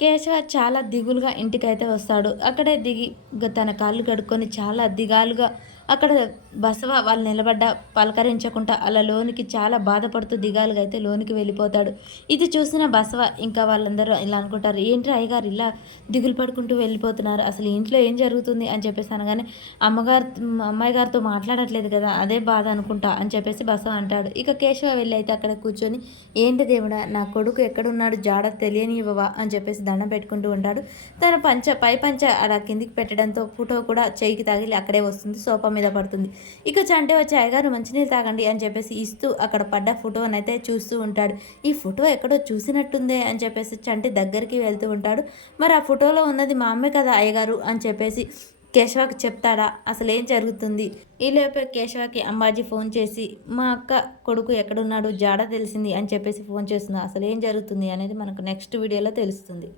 కేశవ చాలా దిగులుగా ఇంటికైతే వస్తాడు. అక్కడే దిగి తన కాళ్ళు కడుక్కొని చాలా దిగాలుగా అక్కడ బసవ వాళ్ళు నిలబడ్డ పలకరించకుండా అలా లోనికి చాలా బాధపడుతూ దిగాలుగా అయితే లోనికి వెళ్ళిపోతాడు. ఇది చూసిన బసవ ఇంకా వాళ్ళందరూ ఇలా అనుకుంటారు ఏంటి అయ్యగారు ఇలా దిగులు పడుకుంటూ వెళ్ళిపోతున్నారు? అసలు ఇంట్లో ఏం జరుగుతుంది? అని చెప్పేసి అనగానే అమ్మగారు అమ్మాయి గారితో మాట్లాడట్లేదు కదా అదే బాధ అనుకుంటా అని చెప్పేసి బసవ అంటాడు. ఇక కేశవ వెళ్ళి అయితే అక్కడ కూర్చొని ఏంటి దేవుడా నా కొడుకు ఎక్కడున్నాడు? జాడ తెలియనివ్వవా? అని చెప్పేసి దండం పెట్టుకుంటూ ఉంటాడు. తన పంచ పై పంచ అలా కిందికి పెట్టడంతో ఫోటో కూడా చేయికి తగిలి అక్కడే వస్తుంది. సోఫా మీద పడుతుంది. ఇక చంటే వచ్చి అయ్యగారు మంచినీళ్ళు తాగండి అని చెప్పేసి ఇస్తూ అక్కడ పడ్డ ఫోటోని అయితే చూస్తూ ఉంటాడు. ఈ ఫోటో ఎక్కడో చూసినట్టుందే అని చెప్పేసి చంటి దగ్గరికి వెళ్తూ ఉంటాడు. మరి ఆ ఫోటోలో ఉన్నది మా అమ్మే కదా అయ్యగారు అని చెప్పేసి కేశవకి చెప్తాడా? అసలు ఏం జరుగుతుంది? ఈ లోపే కేశవకి అంబాజీ ఫోన్ చేసి మా అక్క కొడుకు ఎక్కడున్నాడు? జాడ తెలిసింది అని చెప్పేసి ఫోన్ చేస్తుంది. అసలు ఏం జరుగుతుంది అనేది మనకు నెక్స్ట్ వీడియోలో తెలుస్తుంది.